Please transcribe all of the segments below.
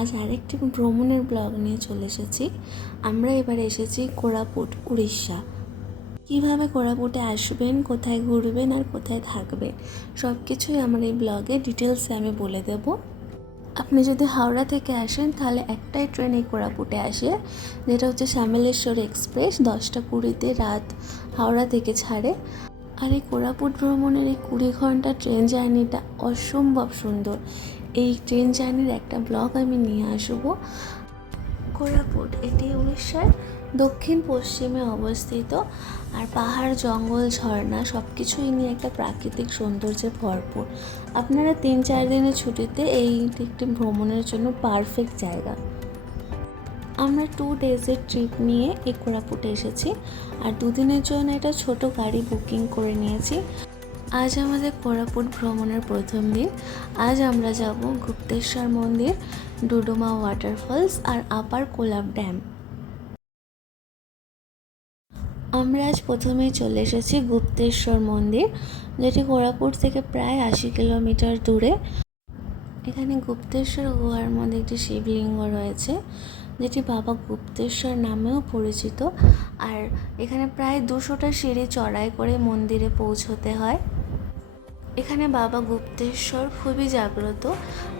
আজ আরেকটি ভ্রমণের ব্লগ নিয়ে চলে এসেছি। আমরা এবারে এসেছি কোরাপুট, উড়িষ্যা। কীভাবে কোরাপুটে আসবেন, কোথায় ঘুরবেন আর কোথায় থাকবেন সব কিছুই আমার এই ব্লগে ডিটেলসে আমি বলে দেব। আপনি যদি হাওড়া থেকে আসেন তাহলে একটাই ট্রেন এই কোরাপুটে আসে, যেটা হচ্ছে শ্যামলেশ্বর এক্সপ্রেস। 10টা 20-তে রাত হাওড়া থেকে ছাড়ে। আর এই কোরাপুট ভ্রমণের এই 20 ঘন্টা ট্রেন জার্নিটা অসম্ভব সুন্দর। এই ট্রেন জার্নির একটা ব্লগ আমি নিয়ে আসবো। কোরাপুট এটি উড়িষ্যার দক্ষিণ পশ্চিমে অবস্থিত, আর পাহাড়, জঙ্গল, ঝর্ণা সব কিছুই নিয়ে একটা প্রাকৃতিক সৌন্দর্যে ভরপুর। আপনারা 3-4 দিনের ছুটিতে এই একটি ভ্রমণের জন্য পারফেক্ট জায়গা। আমরা 2 ডেজের ট্রিপ নিয়ে এই কোরাপুটে এসেছি, আর 2 দিনের জন্য একটা ছোট গাড়ি বুকিং করে নিয়েছি। আজ আমাদের কোরাপুট ভ্রমণের প্রথম দিন। আজ আমরা যাব গুপ্তেশ্বর মন্দির, ডুডুমা ওয়াটারফলস আর আপার কোলাব ড্যাম। আমরা আজ প্রথমেই চলে এসেছি গুপ্তেশ্বর মন্দির, যেটি কোরাপুট থেকে প্রায় 80 কিলোমিটার দূরে। এখানে গুপ্তেশ্বর গুহার মধ্যে একটি শিবলিঙ্গ রয়েছে, যেটি বাবা গুপ্তেশ্বর নামেও পরিচিত। আর এখানে প্রায় 200টা সিঁড়ি চড়াই করে মন্দিরে পৌঁছতে হয়। এখানে বাবা গুপ্তেশ্বর খুবই জাগ্রত,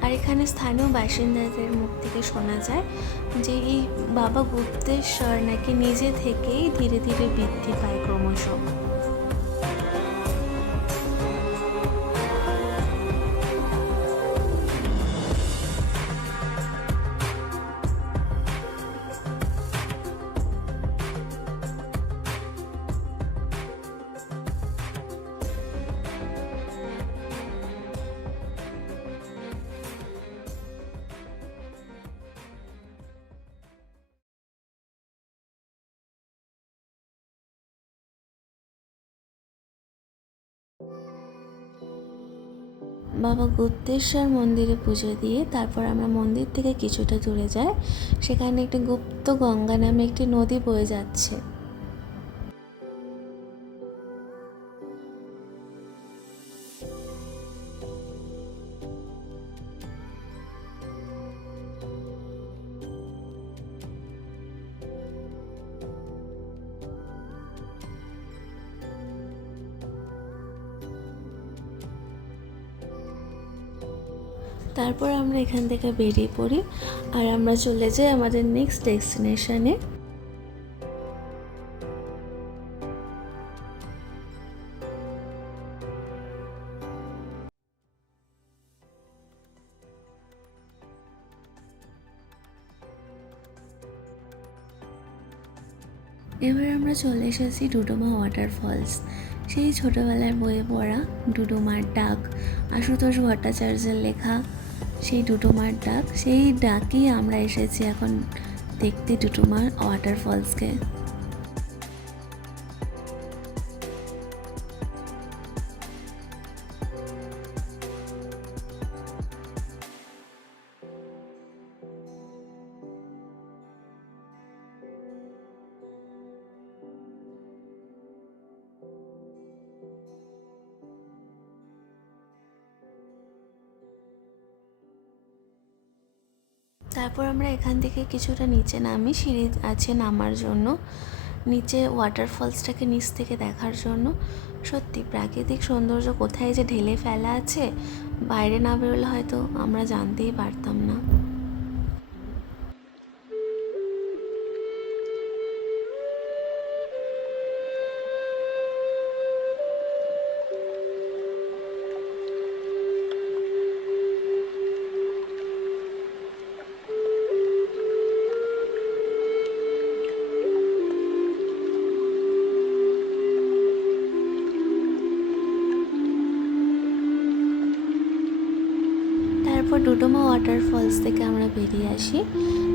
আর এখানে স্থানীয় বাসিন্দাদের মুখ থেকে শোনা যায় যে এই বাবা গুপ্তেশ্বর নাকি নিজে থেকেই ধীরে ধীরে বৃদ্ধি পায় ক্রমশ। বাবা গুপ্তেশ্বর মন্দিরে পুজো দিয়ে তারপর আমরা মন্দির থেকে কিছুটা দূরে যাই। সেখানে একটি গুপ্ত গঙ্গা নামে একটি নদী বয়ে যাচ্ছে। তারপর আমরা এখান থেকে বেরিয়ে পড়ি, আর আমরা চলে যাই আমাদের নেক্সট ডেস্টিনেশনে। এবার আমরা চলে এসেছি ডুডুমা ওয়াটারফলস। সেই ছোটোবেলায় বইয়ে পড়া ডুডুমার ডাক, আশুতোষ ভট্টাচার্যের লেখা সেই ডুডুমার ডাক, সেই ডাকেই আমরা এসেছি এখন দেখতে ডুডুমার ওয়াটারফলসকে। তারপর আমরা এখান থেকে কিছুটা নিচে নামি, সিঁড়ি আছে নামার জন্য, নিচে ওয়াটারফলসটাকে নিচ থেকে দেখার জন্য। সত্যি প্রাকৃতিক সৌন্দর্য কোথায় যে ঢেলে ফেলা আছে, বাইরে না বেরোলে হয়তো আমরা জানতেই পারতাম না। তারপর ডুডুমা ওয়াটারফলস থেকে আমরা বেরিয়ে আসি।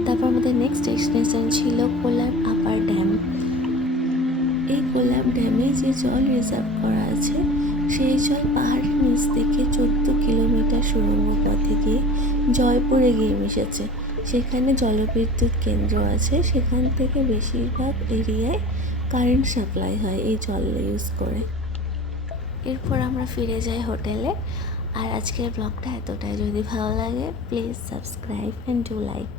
তারপর আমাদের নেক্সট ডেস্টিনেশন ছিল কোলাব আপার ড্যাম। এই কোলাব ড্যামে যে জল রিজার্ভ করা আছে, সেই জল পাহাড়ের নিচ থেকে 14 কিলোমিটার সুড়ঙ্গ পথে গিয়ে জয়পুরে গিয়ে মিশেছে। সেখানে জলবিদ্যুৎ কেন্দ্র আছে, সেখান থেকে বেশিরভাগ এরিয়ায় কারেন্ট সাপ্লাই হয় এই জল ইউজ করে। এরপর আমরা ফিরে যাই হোটেলে, আর আজকের ব্লগটা এতটাই, যদি ভালো লাগে please subscribe and do like.